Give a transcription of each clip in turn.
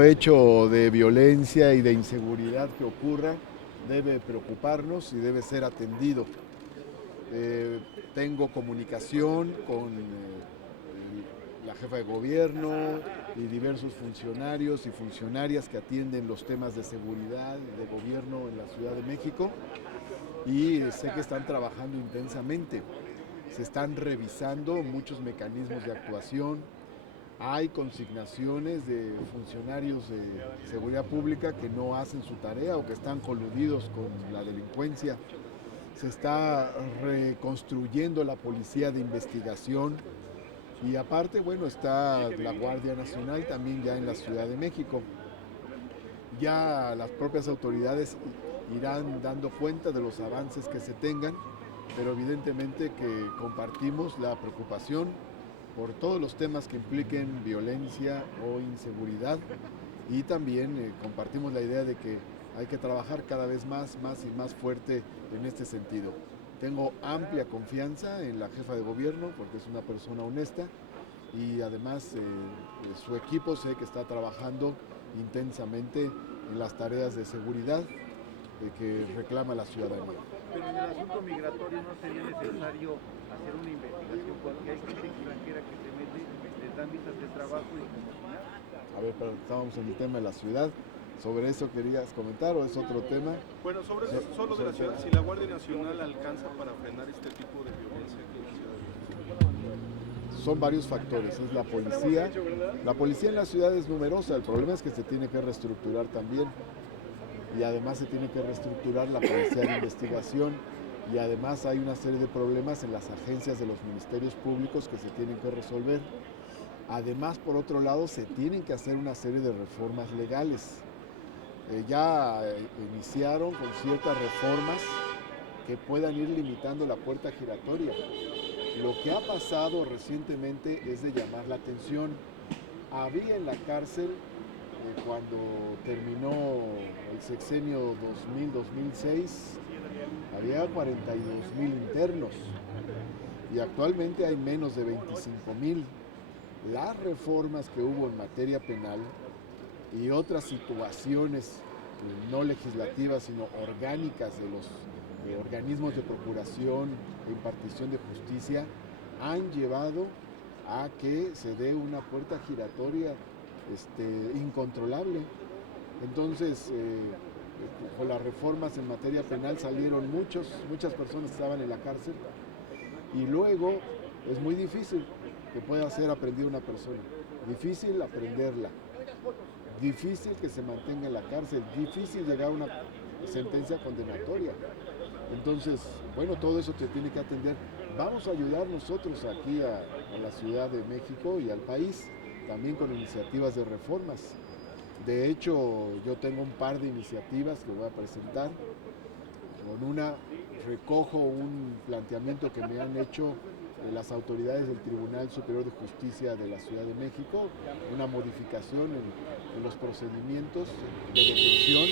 Hecho de violencia y de inseguridad que ocurra debe preocuparnos y debe ser atendido. Eh, Tengo comunicación con la jefa de gobierno y diversos funcionarios y funcionarias que atienden los temas de seguridad y de gobierno en la Ciudad de México y sé que están trabajando intensamente. Se están revisando muchos mecanismos de actuación. Hay consignaciones de funcionarios de seguridad pública que no hacen su tarea o que están coludidos con la delincuencia. Se está reconstruyendo la policía de investigación y aparte, bueno, está la Guardia Nacional también ya en la Ciudad de México. Ya las propias autoridades irán dando cuenta de los avances que se tengan, pero evidentemente que compartimos la preocupación por todos los temas que impliquen violencia o inseguridad y también compartimos la idea de que hay que trabajar cada vez más y más fuerte en este sentido. Tengo amplia confianza en la jefa de gobierno porque es una persona honesta y además su equipo sé que está trabajando intensamente en las tareas de seguridad que reclama la ciudadanía. Pero en el asunto migratorio no sería necesario hacer una investigación porque hay gente extranjera que se mete, les dan visas de trabajo y como si nada. A ver, pero estábamos en el tema de la ciudad. ¿Sobre eso querías comentar o es otro tema? Bueno, sobre eso, solo de la ciudad, si la Guardia Nacional alcanza para frenar este tipo de violencia aquí en la Ciudad de México. Son varios factores. Es la policía. La policía en la ciudad es numerosa. El problema es que se tiene que reestructurar también. Y además se tiene que reestructurar la policía de investigación. Y además hay una serie de problemas en las agencias de los ministerios públicos que se tienen que resolver. Además, por otro lado, se tienen que hacer una serie de reformas legales. Ya iniciaron con ciertas reformas que puedan ir limitando la puerta giratoria. Lo que ha pasado recientemente es de llamar la atención. Había en la cárcel, cuando terminó el sexenio 2000-2006, había 42,000 internos y actualmente hay menos de 25,000. Las reformas que hubo en materia penal y otras situaciones no legislativas sino orgánicas de los organismos de procuración e impartición de justicia han llevado a que se dé una puerta giratoria incontrolable. Entonces, con las reformas en materia penal salieron muchas personas que estaban en la cárcel y luego es muy difícil que pueda ser aprendida una persona, difícil aprenderla, difícil que se mantenga en la cárcel, difícil llegar a una sentencia condenatoria. Entonces, bueno, todo eso se tiene que atender. Vamos a ayudar nosotros aquí a la Ciudad de México y al país, también con iniciativas de reformas. De hecho, yo tengo un par de iniciativas que voy a presentar. Con una recojo un planteamiento que me han hecho las autoridades del Tribunal Superior de Justicia de la Ciudad de México, una modificación en los procedimientos de detención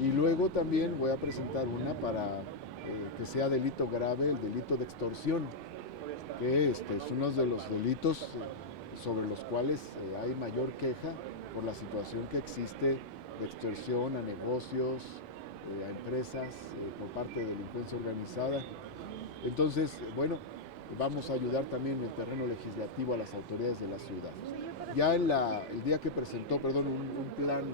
y luego también voy a presentar una para que sea delito grave, el delito de extorsión, que es uno de los delitos sobre los cuales hay mayor queja por la situación que existe de extorsión a negocios, a empresas, por parte de delincuencia organizada. Entonces, bueno, vamos a ayudar también en el terreno legislativo a las autoridades de la ciudad. Ya el día que presentó, un plan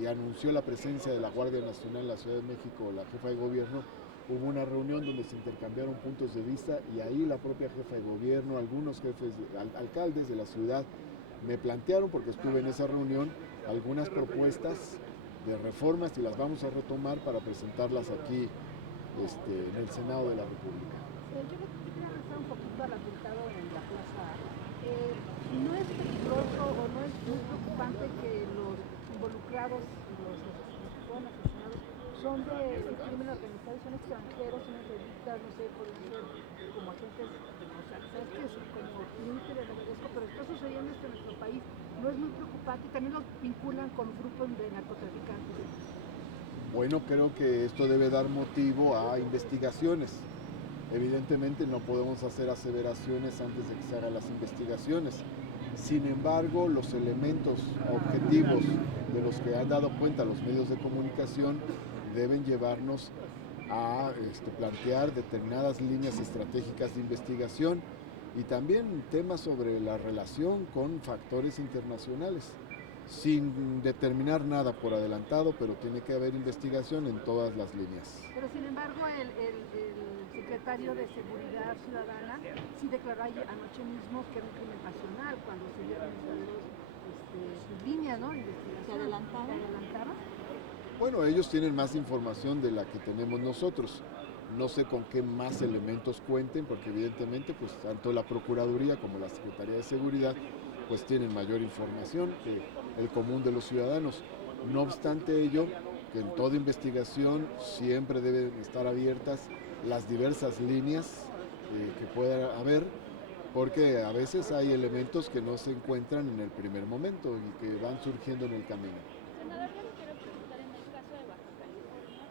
y anunció la presencia de la Guardia Nacional en la Ciudad de México, la jefa de gobierno, hubo una reunión donde se intercambiaron puntos de vista y ahí la propia jefa de gobierno, algunos jefes, alcaldes de la ciudad, me plantearon, porque estuve en esa reunión, algunas propuestas de reformas y las vamos a retomar para presentarlas aquí en el Senado de la República. Yo quería regresar un poquito al atentado en la Plaza. ¿No es peligroso o no es muy preocupante que los involucrados, los que fueron asesinados, son de crimen organizado y son extranjeros, son israelitas, no sé, pueden ser como agentes, o sea, sabes que es como límite de riesgo, pero está sucediendo esto en nuestro país? ¿No es muy preocupante? También lo vinculan con grupos de narcotraficantes. Bueno, creo que esto debe dar motivo a investigaciones. Evidentemente no podemos hacer aseveraciones antes de que se hagan las investigaciones. Sin embargo, los elementos objetivos de los que han dado cuenta los medios de comunicación deben llevarnos a plantear determinadas líneas estratégicas de investigación y también temas sobre la relación con factores internacionales, sin determinar nada por adelantado, pero tiene que haber investigación en todas las líneas. Pero sin embargo, el secretario de Seguridad Ciudadana sí declaró anoche mismo que era un crimen pasional cuando se dieron estas líneas, ¿no? Investigación. ¿Se adelantaron? Bueno, ellos tienen más información de la que tenemos nosotros. No sé con qué más elementos cuenten, porque evidentemente pues tanto la Procuraduría como la Secretaría de Seguridad pues tienen mayor información que el común de los ciudadanos. No obstante ello, que en toda investigación siempre deben estar abiertas las diversas líneas que pueda haber, porque a veces hay elementos que no se encuentran en el primer momento y que van surgiendo en el camino. Senador, yo le quiero preguntar, en el caso de Baja California,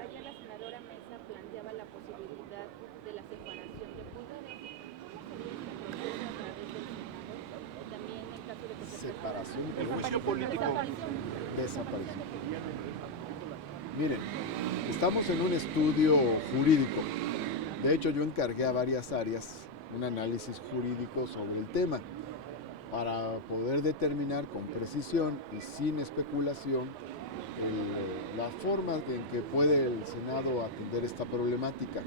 ayer la senadora Mesa planteaba la posibilidad de la separación de poderes. ¿Cómo sería este proceso a través del Senado? Y también en caso de que se Separación El juicio político. Desaparición. Miren, estamos en un estudio jurídico. De hecho, yo encargué a varias áreas un análisis jurídico sobre el tema para poder determinar con precisión y sin especulación la forma en que puede el Senado atender esta problemática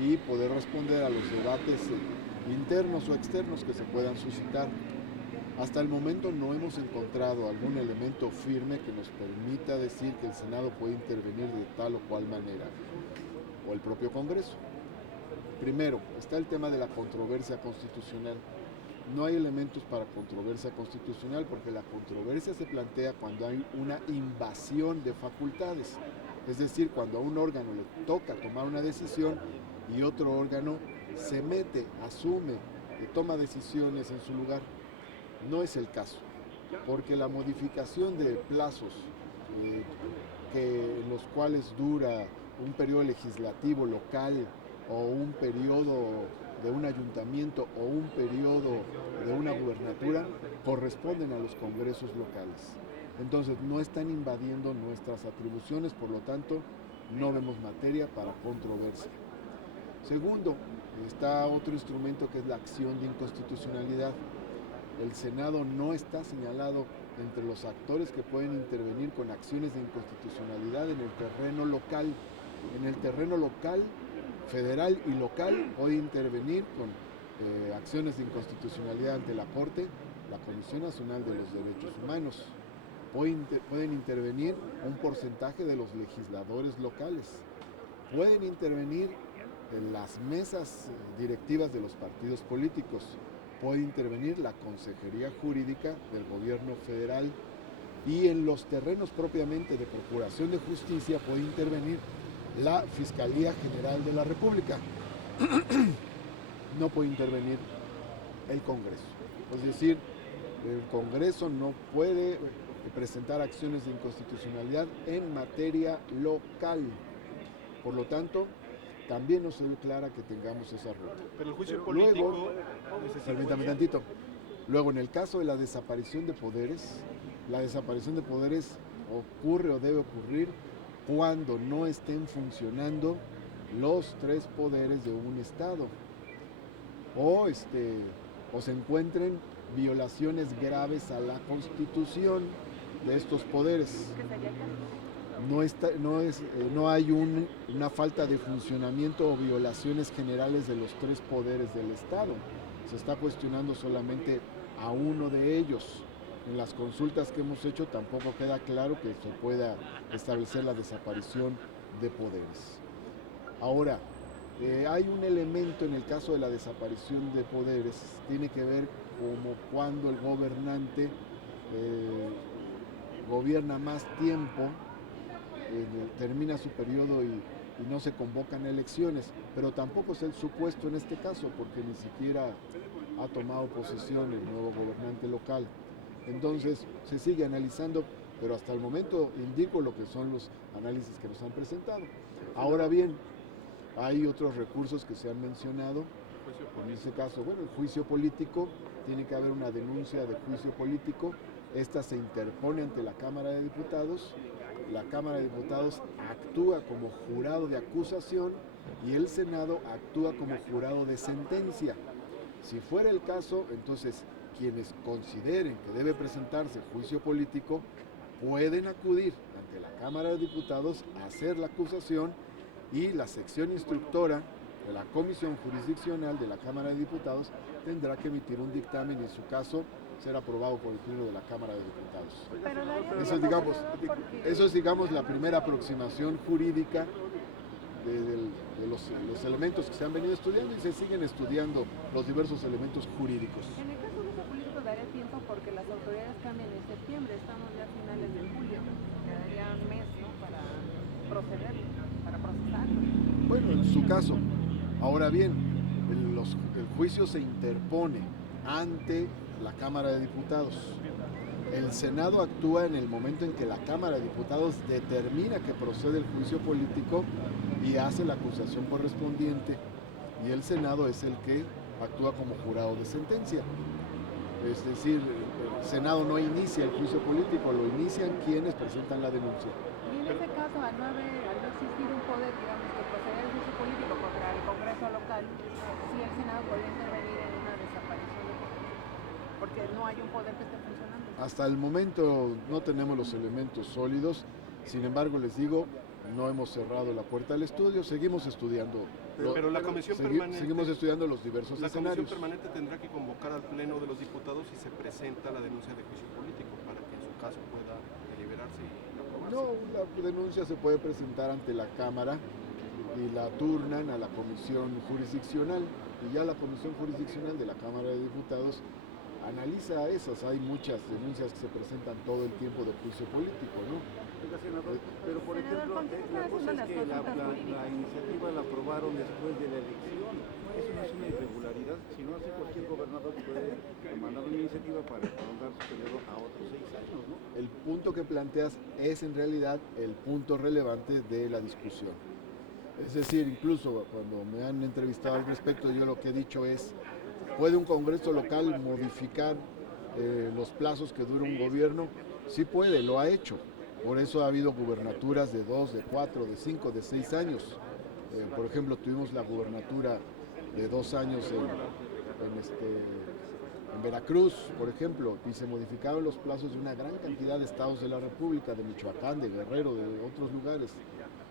y poder responder a los debates internos o externos que se puedan suscitar. Hasta el momento no hemos encontrado algún elemento firme que nos permita decir que el Senado puede intervenir de tal o cual manera, o el propio Congreso. Primero, está el tema de la controversia constitucional. No hay elementos para controversia constitucional porque la controversia se plantea cuando hay una invasión de facultades, es decir, cuando a un órgano le toca tomar una decisión y otro órgano se mete, asume, toma decisiones en su lugar. No es el caso, porque la modificación de plazos en los cuales dura un periodo legislativo local o un periodo de un ayuntamiento o un periodo de una gubernatura corresponden a los congresos locales. Entonces no están invadiendo nuestras atribuciones, por lo tanto no vemos materia para controversia. Segundo, está otro instrumento que es la acción de inconstitucionalidad. El Senado no está señalado entre los actores que pueden intervenir con acciones de inconstitucionalidad en el terreno local. En el terreno local, federal y local, puede intervenir con acciones de inconstitucionalidad ante la Corte, la Comisión Nacional de los Derechos Humanos. Pueden intervenir un porcentaje de los legisladores locales. Pueden intervenir en las mesas directivas de los partidos políticos. Puede intervenir la Consejería Jurídica del Gobierno Federal y en los terrenos propiamente de Procuración de Justicia puede intervenir la Fiscalía General de la República. No puede intervenir el Congreso. Es decir, el Congreso no puede presentar acciones de inconstitucionalidad en materia local. Por lo tanto, también nos se declara que tengamos esa ruta. Pero el juicio político... Luego, permítame tantito. Luego, en el caso de la desaparición de poderes, la desaparición de poderes ocurre o debe ocurrir cuando no estén funcionando los tres poderes de un Estado o se encuentren violaciones graves a la Constitución de estos poderes. No hay una falta de funcionamiento o violaciones generales de los tres poderes del Estado. Se está cuestionando solamente a uno de ellos. En las consultas que hemos hecho tampoco queda claro que se pueda establecer la desaparición de poderes. Ahora, hay un elemento en el caso de la desaparición de poderes, tiene que ver como cuando el gobernante gobierna más tiempo, termina su periodo y no se convocan elecciones, pero tampoco es el supuesto en este caso porque ni siquiera ha tomado posesión el nuevo gobernante local. Entonces se sigue analizando, pero hasta el momento indico lo que son los análisis que nos han presentado. Ahora bien, hay otros recursos que se han mencionado, en este caso, bueno, el juicio político tiene que haber una denuncia de juicio político, esta se interpone ante la Cámara de Diputados, la Cámara de Diputados actúa como jurado de acusación y el Senado actúa como jurado de sentencia. Si fuera el caso, entonces quienes consideren que debe presentarse juicio político pueden acudir ante la Cámara de Diputados a hacer la acusación y la sección instructora de la Comisión Jurisdiccional de la Cámara de Diputados tendrá que emitir un dictamen y en su caso ser aprobado por el Pleno de la Cámara de Diputados. Pero daría Eso es, digamos, la primera aproximación jurídica de los elementos que se han venido estudiando y se siguen estudiando los diversos elementos jurídicos. En el caso de uso político daría tiempo porque las autoridades cambian en septiembre, estamos ya a finales de julio, quedaría un mes, ¿no?, para proceder, para procesarlo. Bueno, en su caso. Ahora bien, el juicio se interpone ante la Cámara de Diputados. El Senado actúa en el momento en que la Cámara de Diputados determina que procede el juicio político y hace la acusación correspondiente. Y el Senado es el que actúa como jurado de sentencia. Es decir, el Senado no inicia el juicio político, lo inician quienes presentan la denuncia. Y en ese caso, al no existir un poder, digamos, que procede el juicio político contra el Congreso local, sí el Senado podría intervenir en una desaparición de poder, porque no hay un poder que esté funcionando. Hasta el momento no tenemos los elementos sólidos, sin embargo les digo, no hemos cerrado la puerta al estudio, seguimos estudiando. Pero la comisión permanente... Seguimos estudiando los diversos escenarios. La comisión permanente tendrá que convocar al Pleno de los Diputados si se presenta la denuncia de juicio político para que en su caso pueda deliberarse y aprobarse. No, la denuncia se puede presentar ante la Cámara y la turnan a la Comisión Jurisdiccional y ya la Comisión Jurisdiccional de la Cámara de Diputados analiza esas. Hay muchas denuncias que se presentan todo el tiempo de juicio político, ¿no? Oiga, senador, pero por ejemplo, la cosa es que la iniciativa la aprobaron después de la elección. Eso no es una irregularidad, si no así cualquier gobernador puede mandar una iniciativa para prolongar su periodo a otros 6 años, ¿no? El punto que planteas es en realidad el punto relevante de la discusión. Es decir, incluso cuando me han entrevistado al respecto, yo lo que he dicho es, ¿puede un Congreso local modificar los plazos que dura un gobierno? Sí puede, lo ha hecho. Por eso ha habido gubernaturas de 2, de 4, de 5, de 6 años. Por ejemplo, tuvimos la gubernatura de 2 años en Veracruz, por ejemplo, y se modificaron los plazos de una gran cantidad de estados de la República, de Michoacán, de Guerrero, de otros lugares,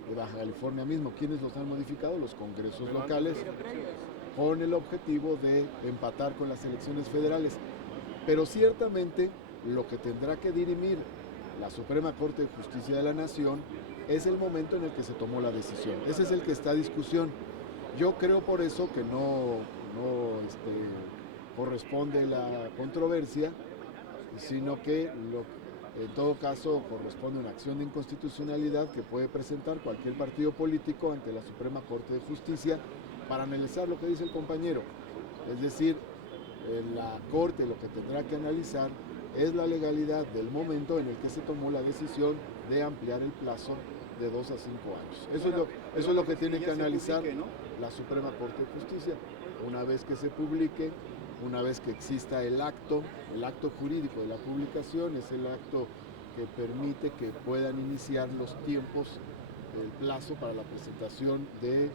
de Baja California mismo. ¿Quiénes los han modificado? Los congresos locales, con el objetivo de empatar con las elecciones federales. Pero ciertamente lo que tendrá que dirimir la Suprema Corte de Justicia de la Nación es el momento en el que se tomó la decisión. Ese es el que está a discusión. Yo creo por eso que no corresponde la controversia, sino que en todo caso corresponde una acción de inconstitucionalidad que puede presentar cualquier partido político ante la Suprema Corte de Justicia para analizar lo que dice el compañero. Es decir, la Corte lo que tendrá que analizar es la legalidad del momento en el que se tomó la decisión de ampliar el plazo de 2 a 5 años. Eso es lo que tiene que analizar la Suprema Corte de Justicia. Una vez que se publique, una vez que exista el acto jurídico de la publicación, es el acto que permite que puedan iniciar los tiempos, el plazo para la presentación de